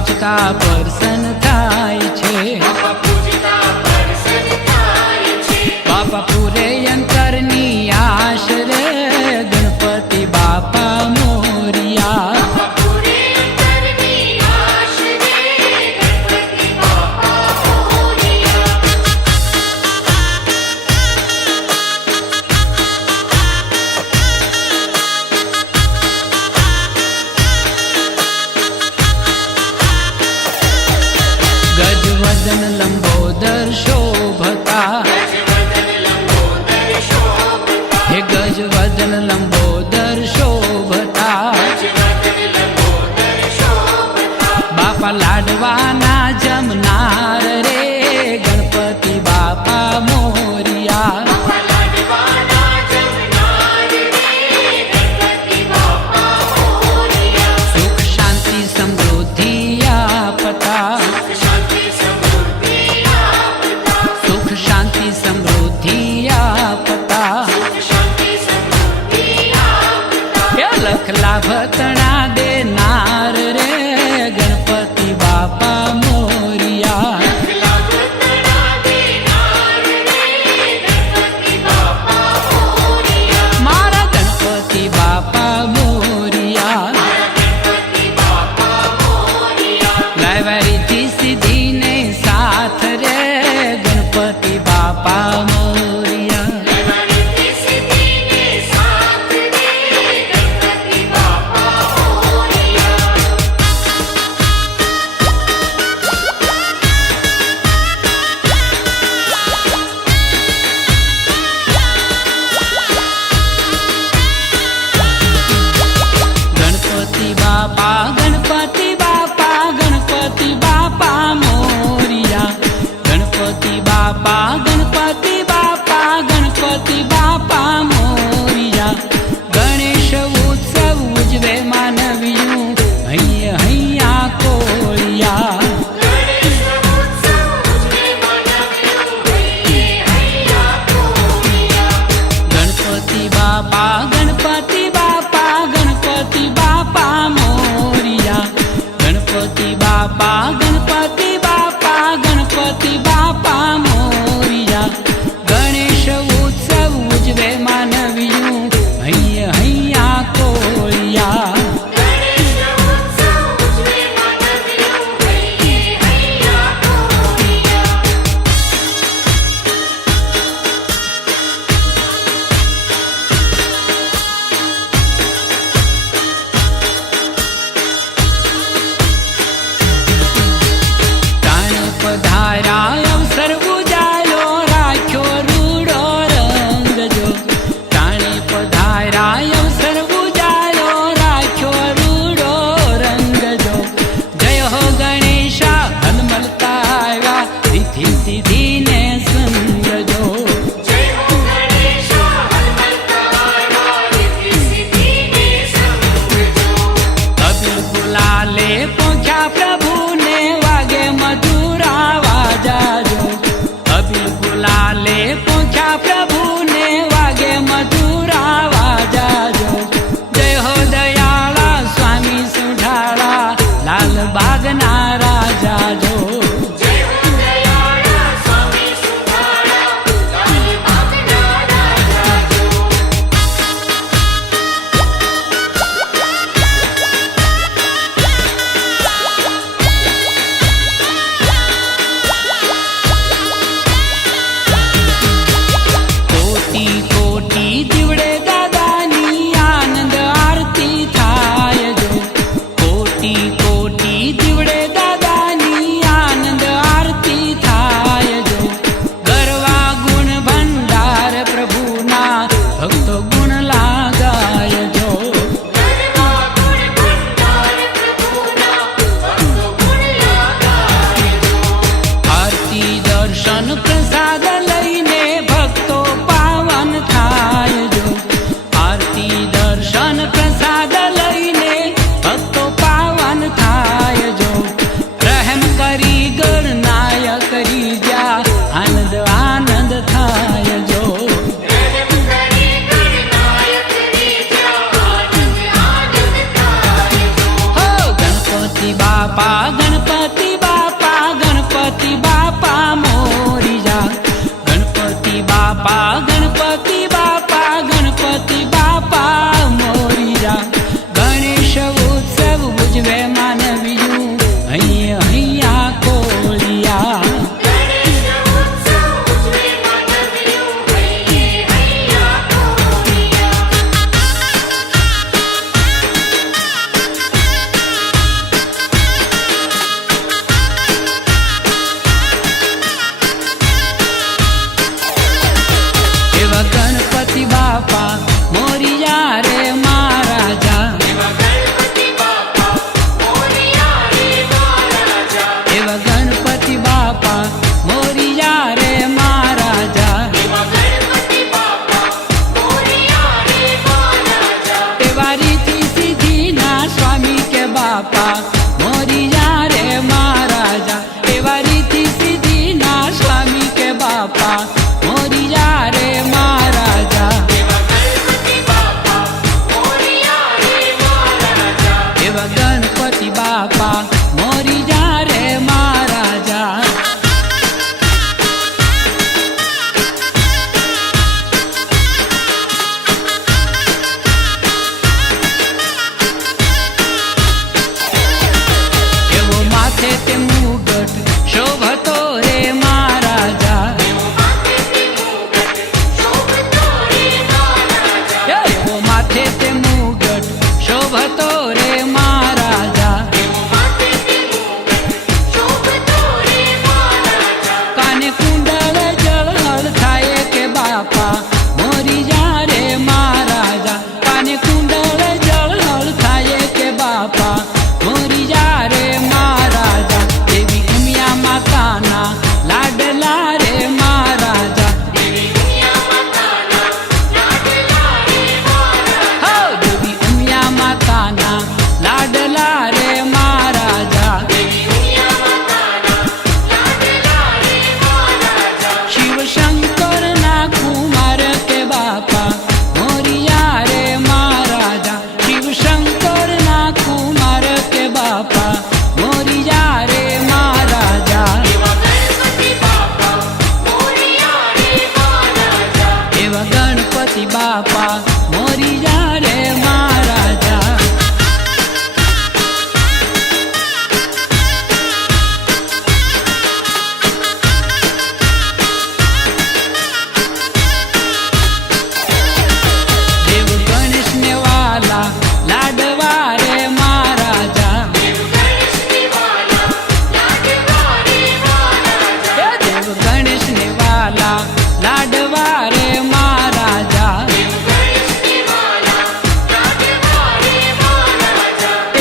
પૂજતા પ્રસન્ન થાય છે, બાપા પૂરે અંતરની આશ રે ગણપતિ બાપા મોરિયા. ગજવદન લંબોદર શોભતા, હે ગજવદન લંબોદર શોભતા, બાપા લાડવાના જમનાર રે ગણપતિ બાપા મોરિયા. સુખ શાંતિ સમૃદ્ધિ આપતા, સુખ શાંતિ સમૃદ્ધિ આપતા, લખ લાભ તણા દેનાર રે ગણપતિ બાપા મોરિયા. મારા ગણપતિ બાપા મોરિયા. લાવ્યા રીતિ સીધી ને સાથ રે ગણપતિ બાપા મોરિયા. ગણપતિ બાપા ગણપતિ બાપા ગણપતિ બાપા મોરિયા. ગણપતિ બાપા ગણપતિ બાપા ગણપતિ બાપા મોરિયા. ગણેશ ઉત્સવ ઉજવે માનવ્યું હૈયા હૈયા કોળિયા. ગણપતિ બાપા ગણપતિ બાપા ગણપતિ બાપા મોરિયા. ગણપતિ બાપા ગણપતિ બાપા ગણપતિ બાપા મોરિયા. ગણેશ ઉત્સવ ઉજવે માનવ્યું હૈયા હૈયા કોળિયા. પધારા અવસર બુજાયો રાખ્યો રૂડો રંગ જો. તાણે પધારા અવસર બુજાયો રાખ્યો રૂડો રંગ જો. જય હો ગણેશા હલમલતા આવ્યા રીતિ સીધી ને સંગજો. અબીલ ગુલાલે પહોંચ્યા પ્રભુને વાગે મધુરા વાજાજો. અબીલ ગુલાલે પહોંચ્યા પ્રભુને વાગે મધુરા વાજાજો. જય હો દયાળા સ્વામી સુઢાળા લાલ બાગના રાજા જો. કોટી કોટી દીવડે દાદાની આનંદ આરતી થાય જો. કોટી કોટી દીવડે દાદાની આનંદ આરતી થાય જો. ગરવા ગુણ ભંડાર પ્રભુના ભક્તો ગુણ લાગાય જો. આરતી દર્શન પ્રસાદ લઈને ભક્તો પાવન થાય જો. આરતી દર્શન પ્રસાદ લઈને ભક્તો પાવન બાપા મોરી જા રે મહારાજા. એવો માથે તે મુગટ શોભતો રે મહારાજા. એવો માથે તે મુગટ શોભતો રે મહારાજા. કાને કુંડળ જળહળ થાય કે બાપા મોરી જા રે મહારાજા. કાને કુંડળ જળહળ થાય કે બાપા મોરી જા રે મહારાજા. દેવી ઉમિયા માતાના લાડલા રે મહારાજા. હો દેવી ઉમિયા માતાના લાડલા રે મહારાજા. શિવ શંકર ના કુમાર કે બાપા મોરિયા રે મહારાજા. શિવ શંકર ના કુમાર કે બાપા મોરિયા રે મહારાજા. એવા ગણપતિ બાપા મોરિયા રે મહારાજા. દેવ ગણેશ ને વાલા લાડવા રે મહારાજા. દેવ ગણેશ ને વાલા લાડવા રે મહારાજા.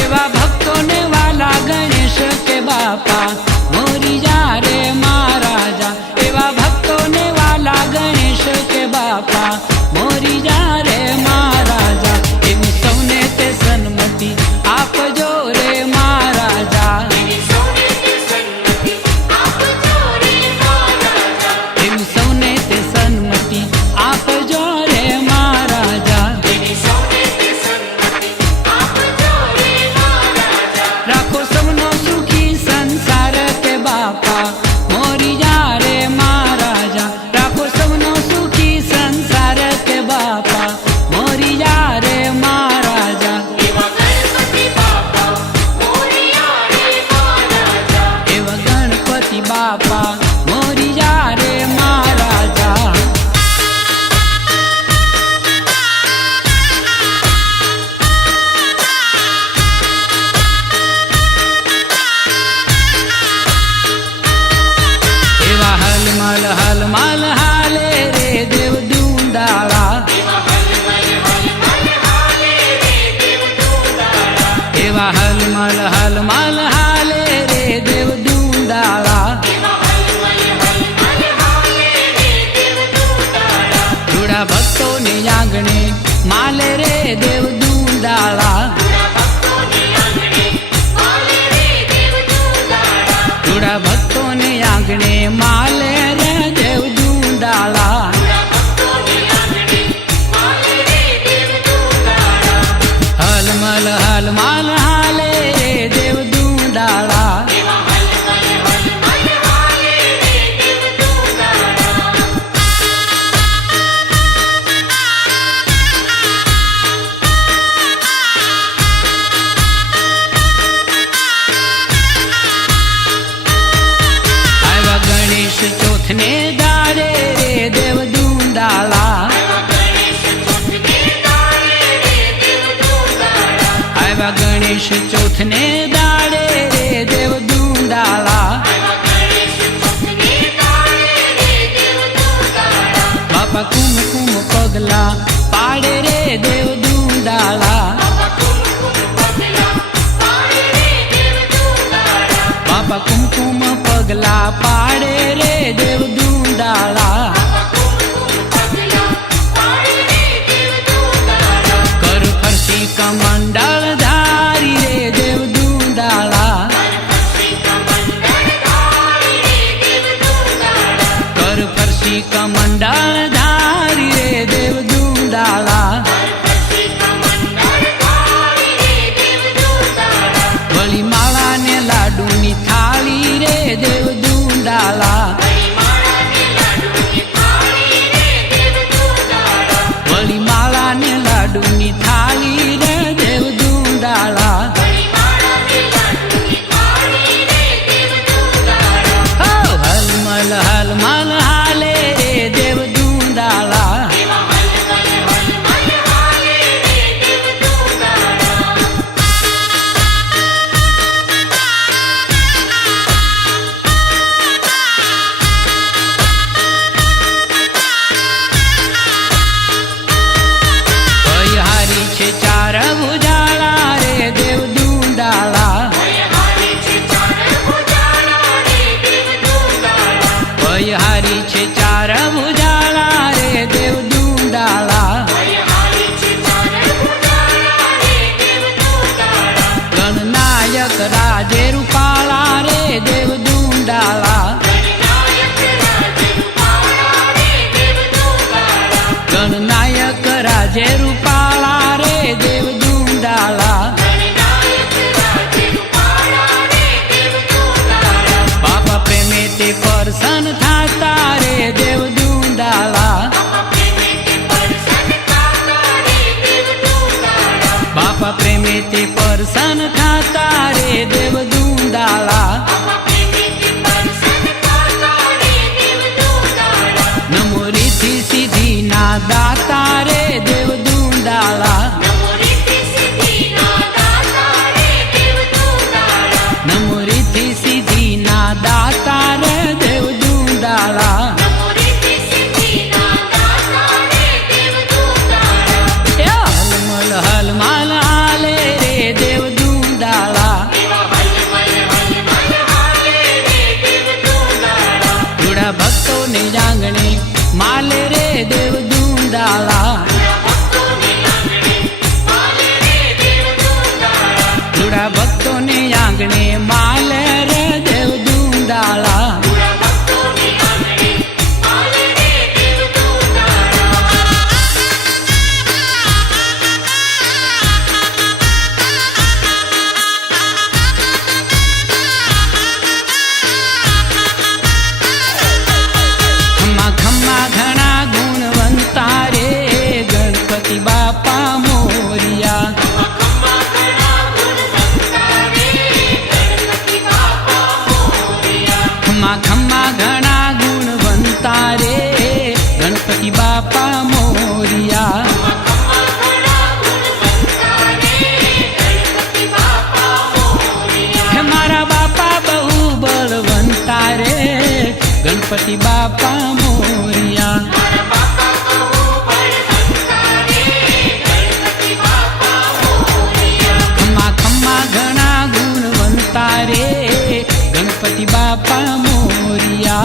એવા ભક્તો ને વાલા ગણેશ કે બાપા મોરી જા રે મહારાજા. એવા ભક્તો ને વાલા ગણેશ કે બાપા મોરી જા રે મહારાજા. એવી સૌને તે સન્મતિ આપજો રે મહારાજા. એવી સૌને તે સન્મતિ આપજો રે મહારાજા. રાખો સૌનો સુખી સંસાર કે બાપા મોરી જા રે મહારાજા. રાખો સૌનો સુખી સંસાર કે બાપા મોરી જા રે મહારાજા. એવા ગણપતિ બાપા મોરી જા રે મહારાજા. એવા હલમલ હલમલ હાલે રે દેવ દુંદાળા. એવા હલમલ હલમલ હાલે રે દેવ દુંદાળા. રૂડા ભક્તો ને આંગણે માલે રે દેવ દુંદાળા. રૂડા ભક્તો ને આંગણે માલે રે દેવ દુંદાળા. હલમલ હલમલ હાલે રે દેવ દુંદાળા. राजे रूपाला रे देव दुंडाला गणनायक राजे रूपाला रे देव दुंडाला बापा प्रेमे ते परसन थाता रे देव दुंडाला बापा प्रेमे ते परसन थाता रे देव दुंडाला नमोरी थी सीधी ना दाता रे देव दुंडाला नमोरी थी सीधी ना दाता रे देव दुंडाला हलमल हलमल हाले रे देव दुंडाला जुड़ा भक्तों ने जांगणे माले रे देव दुंडाला जुड़ा भक्तों ने आंगणे माले रे देव दुंडाला खम्मा खम्मा घना गुणवंता रे गणपति बापा मोरिया खम्मा खम्मा घना गुणवंता रे गणपति बापा मोरिया हे मारा बापा बहु बलवंता रे गणपति बापा मोरिया खम्मा खम्मा घना गुणवंता रे गणपति बापा मोरिया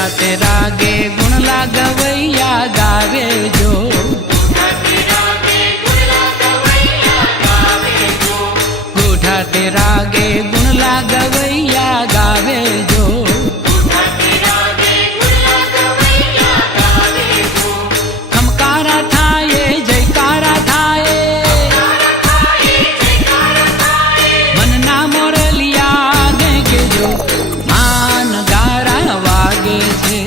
ગોઠાતે રાગે ગુણ લાગવૈયા ગાવે જો, ગોઠાતે રાગે ગુણ લાગવૈયા ગાવે જો, ખમકારા થાય જયકારા થાય, મનના મોરલિયા કે જો માન ગારા વાગે છે,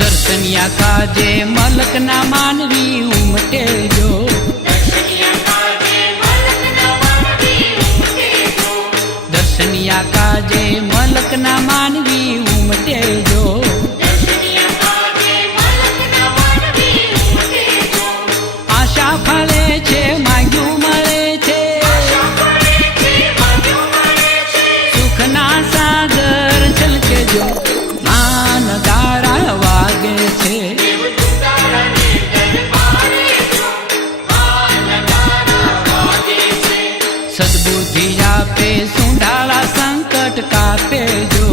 દર્શનિયા કાજે મલકના માનવી ઉમટે જો, દર્શનિયા કાજે મલકના માનવી ઉમટે જો, આશા ફળે છે માંગ્યું મળે છે, સુખના સાગર છલકે જો માન ગારા વાગે છે, સદબુદ્ધિ આપે સુંઢાળા સંકટ કાપે જો,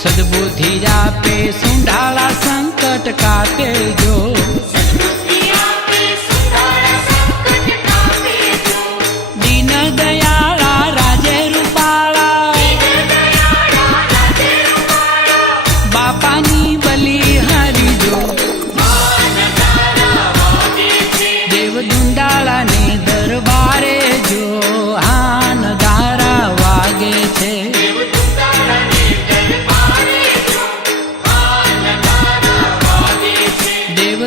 સદબુદ્ધિ આપે સુંઢાળા સંકટ કાપે જો, દીન દયાળા રાજે રૂપાળા, બાપાની બલી હરી જો, દેવ દુંડાળાને દરબારે જો હાન ગારા વાગે છે, દેવ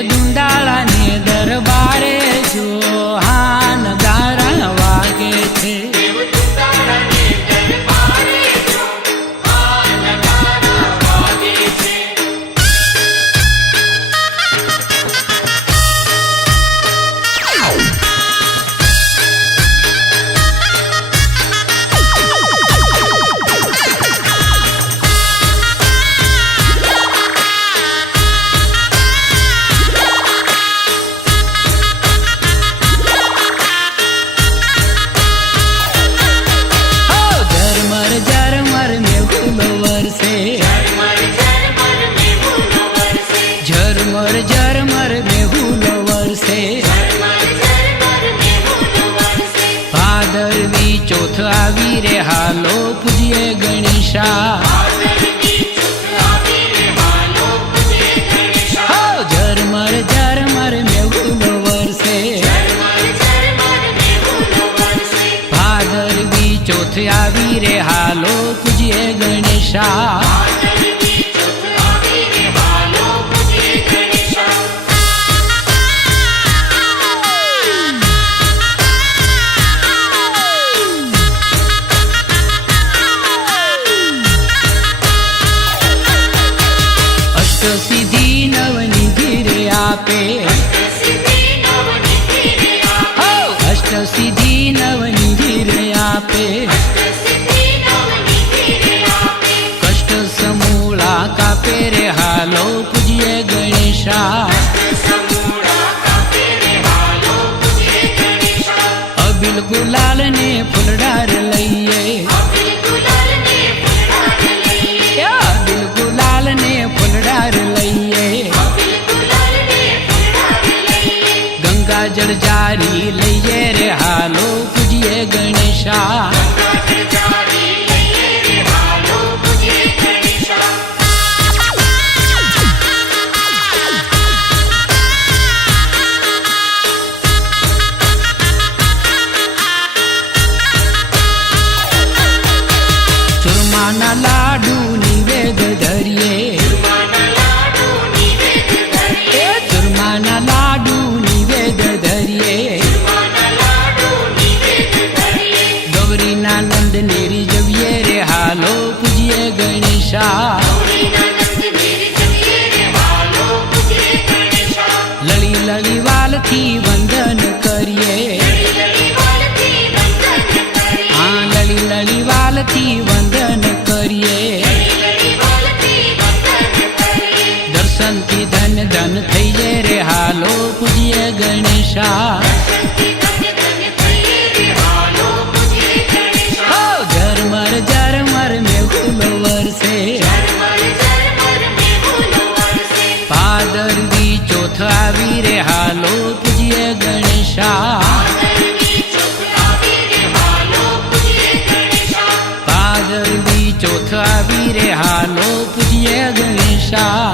દુંડાળાને દરબારે જો હાન ગારા વાગે છે, ઝરમર ઝરમર મેહુલો વરસે, ભાદરવી ચોથ આવી રે હાલો પૂજીએ ગણેશા, ઝરમર ઝરમર મેહુલો વરસે, ભાદરવી ચોથ આવી રે હાલો પૂજીએ ગણેશા, સિદ્ધિ નવનિધિ રે આપે, અષ્ટ સિદ્ધિ નવનિધિ રે આપે, કષ્ટ સમૂળા કાપે રે હાલો પૂજીએ ગણેશા, અબિલ ગુલાલ ને ફૂલડાર લઈએ, અબિલ ગુલાલ ને ફૂલડાર લઈએ, ગંગાજળ જારી લઈએ રે હાલો પૂજીએ ગણેશા, ચૂરમાના લાડુ નિવેદ ધરીએ, ચૂરમાના લાડુ નિવેદ ધરીએ, ગૌરી બોલથી વંદન કરીએ, દર્શનથી ધન ધન થઈએ રે હાલો પૂજીએ ગણેશા. ઝરમર ઝરમર મેહુલો વરસે, ભાદરવી ચોથ આવી રે હાલો પૂજીએ ગણેશા. ભાદરવી ચોથ આવી રે હાલો પૂજીએ ગણેશા.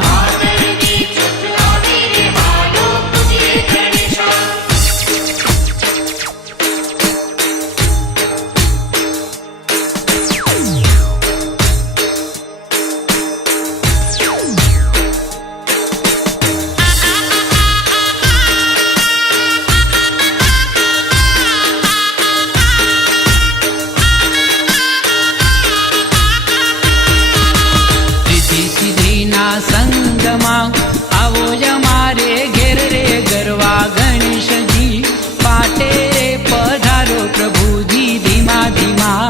સંગમાં આવો અમારે ઘેર રે ગરવા ગણેશજી, પાટે રે પધારો પ્રભુજી ધીમા ધીમા.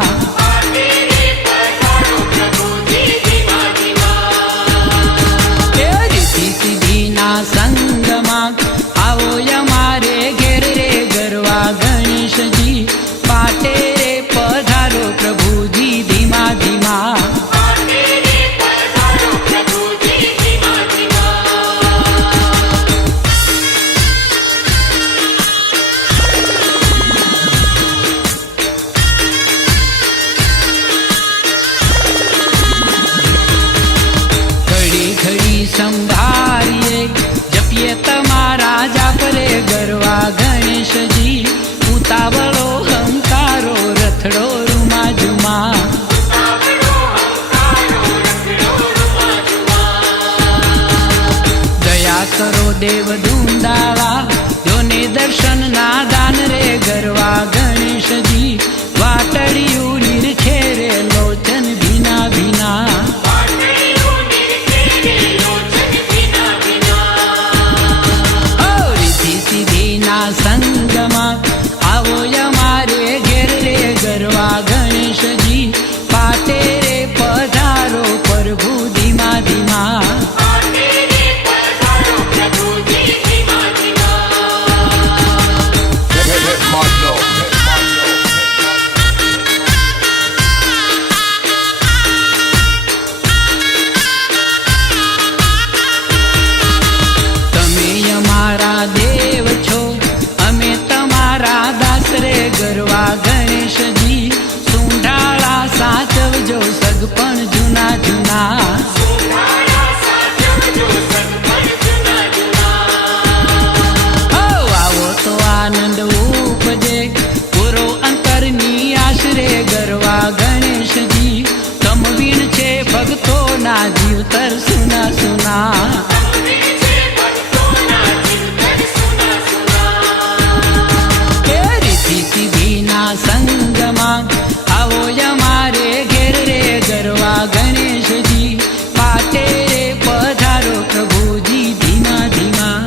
રીતિ સિદ્ધિના સંગમાં આવો અમારે ઘેર રે ગરવા ગણેશજી, પાટે રે પધારો પ્રભુજી ધીમા ધીમા. સંભાળીએ જપીએ તમારા જાપરે ગરવા ગણેશજી, ઉતાવળો હંકારો રથડો રૂમા જુમા. દયા કરો દેવ ધૂંધાળા, જોને દર્શન ના દાન રે ગરવા ગણેશજી, વાટડિયું નીરખે રે લોચન ભીના ભીના. સંગમાં આવો અમારે ઘેર રે ગરવા ગણેશજી, પાટે રે પધારો પ્રભુ ધીમા ધીમા. તમે અમારા દેવ છો, અમે તમારા દાસ રે ગરવા ગણેશજી, સુંઢાળા સાચવજો સગપણ જૂના જૂના. આવો તો આનંદ ઉપજે પૂરો અંતરની આશરે ગરવા ગણેશજી, તમવીણ છે ભક્તોના જીવતર સુના સુના. સંગમાં આવો અમારે ઘેર રે ગરવા ગણેશજી, પાટે રે પધારો પ્રભુજી ધીમા ધીમા.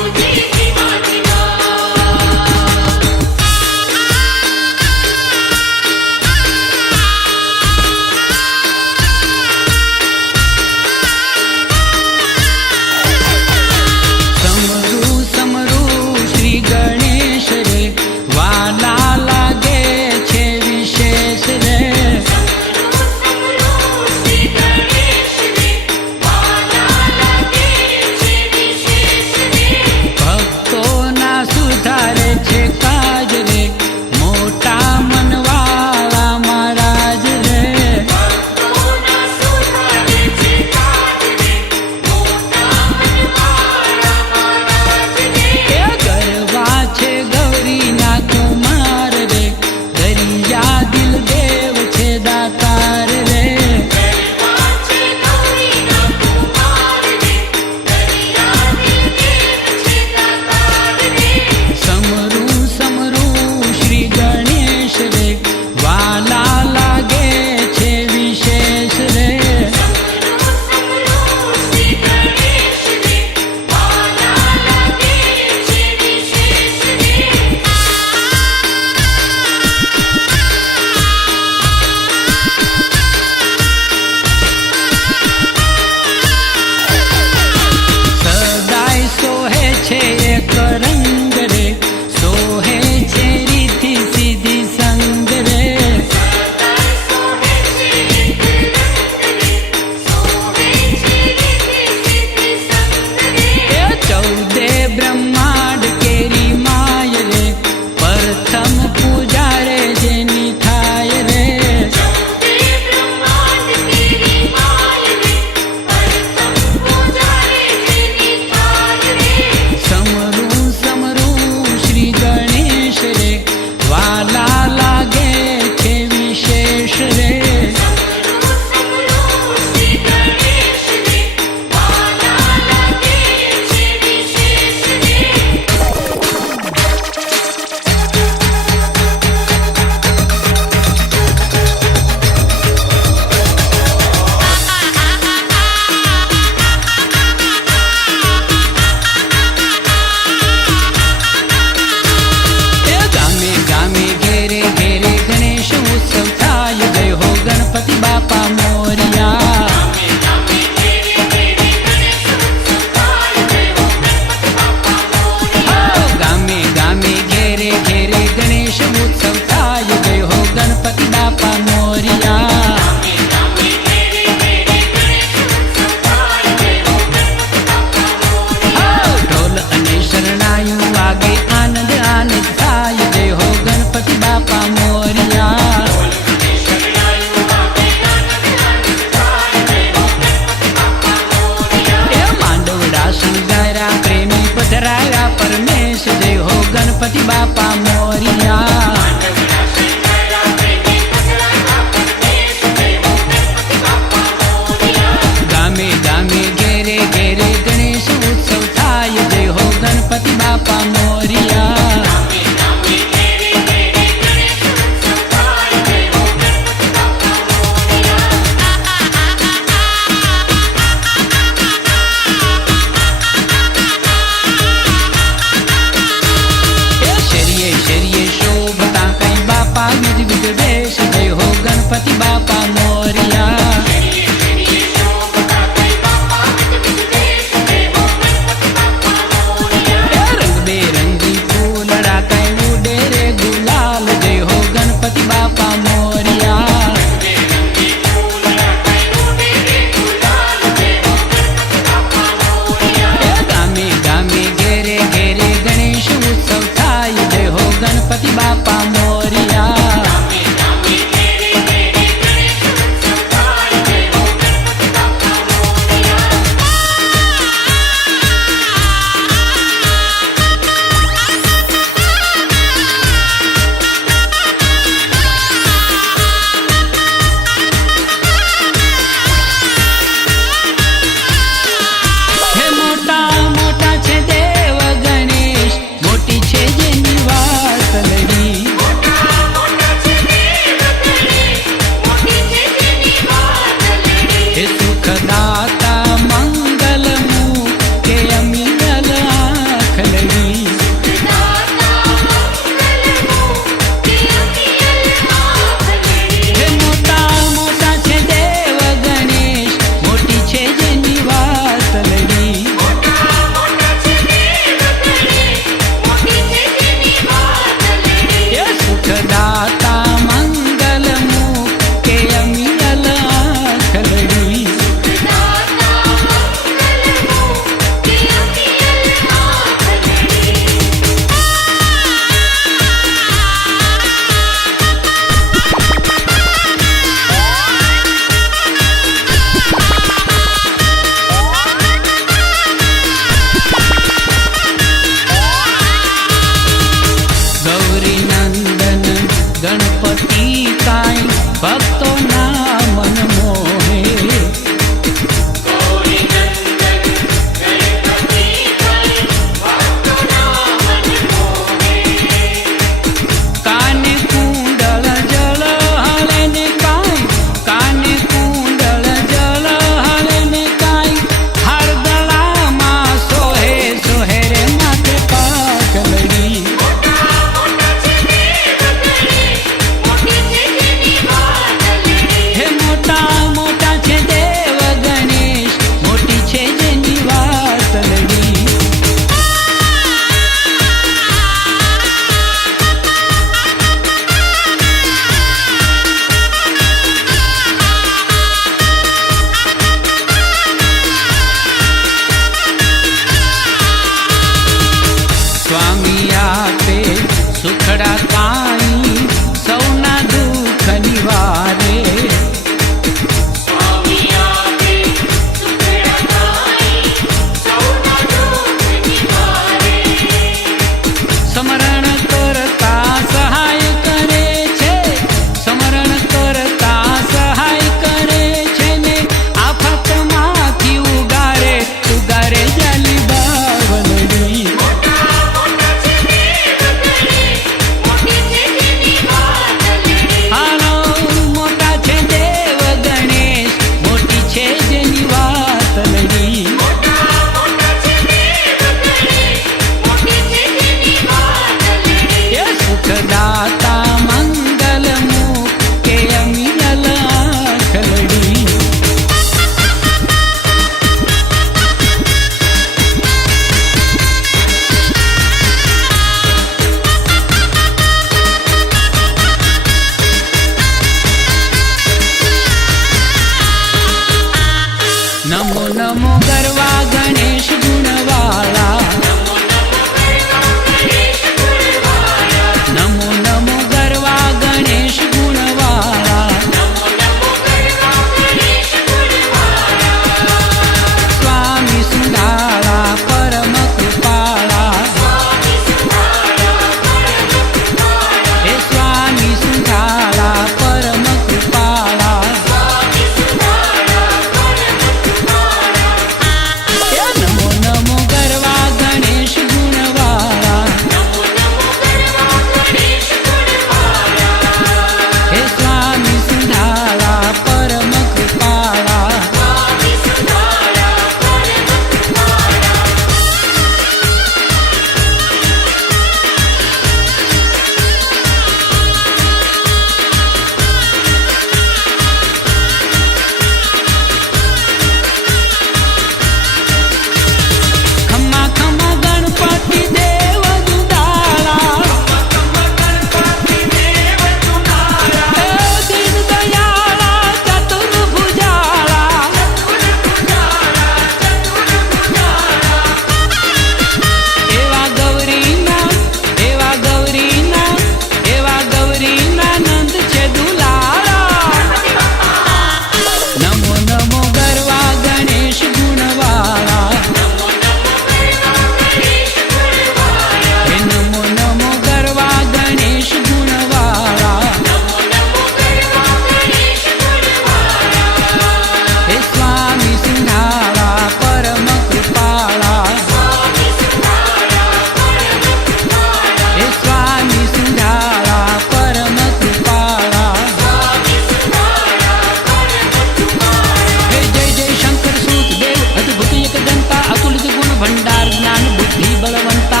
भंडार ज्ञान बुद्धि बलवंता।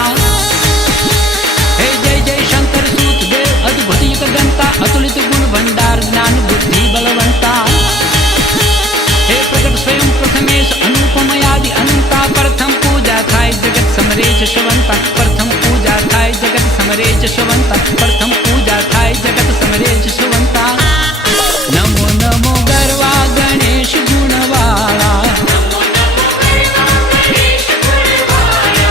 हे जय जय शंकर सूत देव अद्भुत युग गंता, अतुलित गुण भंडार ज्ञान बुद्धि बलवंता। हे प्रकट स्वयं प्रथमेश अनुपमयादि अनंता, प्रथम पूजा थाय जगत समरे जशवंता, प्रथम पूजा थाय जगत समरे जशवंता, प्रथम पूजा थाय जगत समरे जशवंता। नमो नमो गरवा गणेश गुणवाला,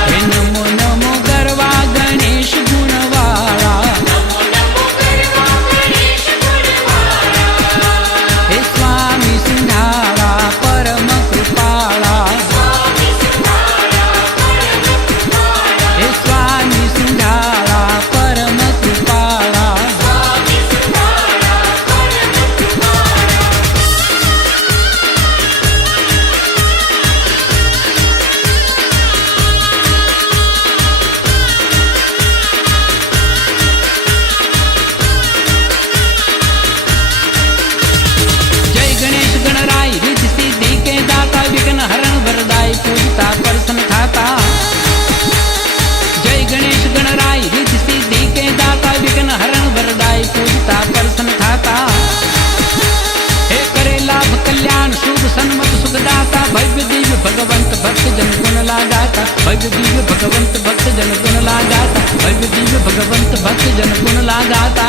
हे नमो नमो गरवा गणेश गुणवाला। हे स्वामी सिंहाळा परम कृपाळा, हे स्वामी सिंहाळा परम कृपाळा। जय गणेश गणराय रिद्धि सिद्धि के दाता, विघ्न हरण वरदाई पूजता प्रसन्न थाता। जय गणेश गणराय रिद्धि सिद्धि के दाता, विघ्न हरण वरदाई पूजता प्रसन्न थाता। हे करे लाभ कल्याण शुभ सन्मत सुखदाता, भव्य दिव्य भगवंत भक्त जन गुण लागाता, भव्य दिव्य भगवंत भक्त जन गुण लागाता, भव्य दिव्य भगवंत भक्त जन गुण लागाता।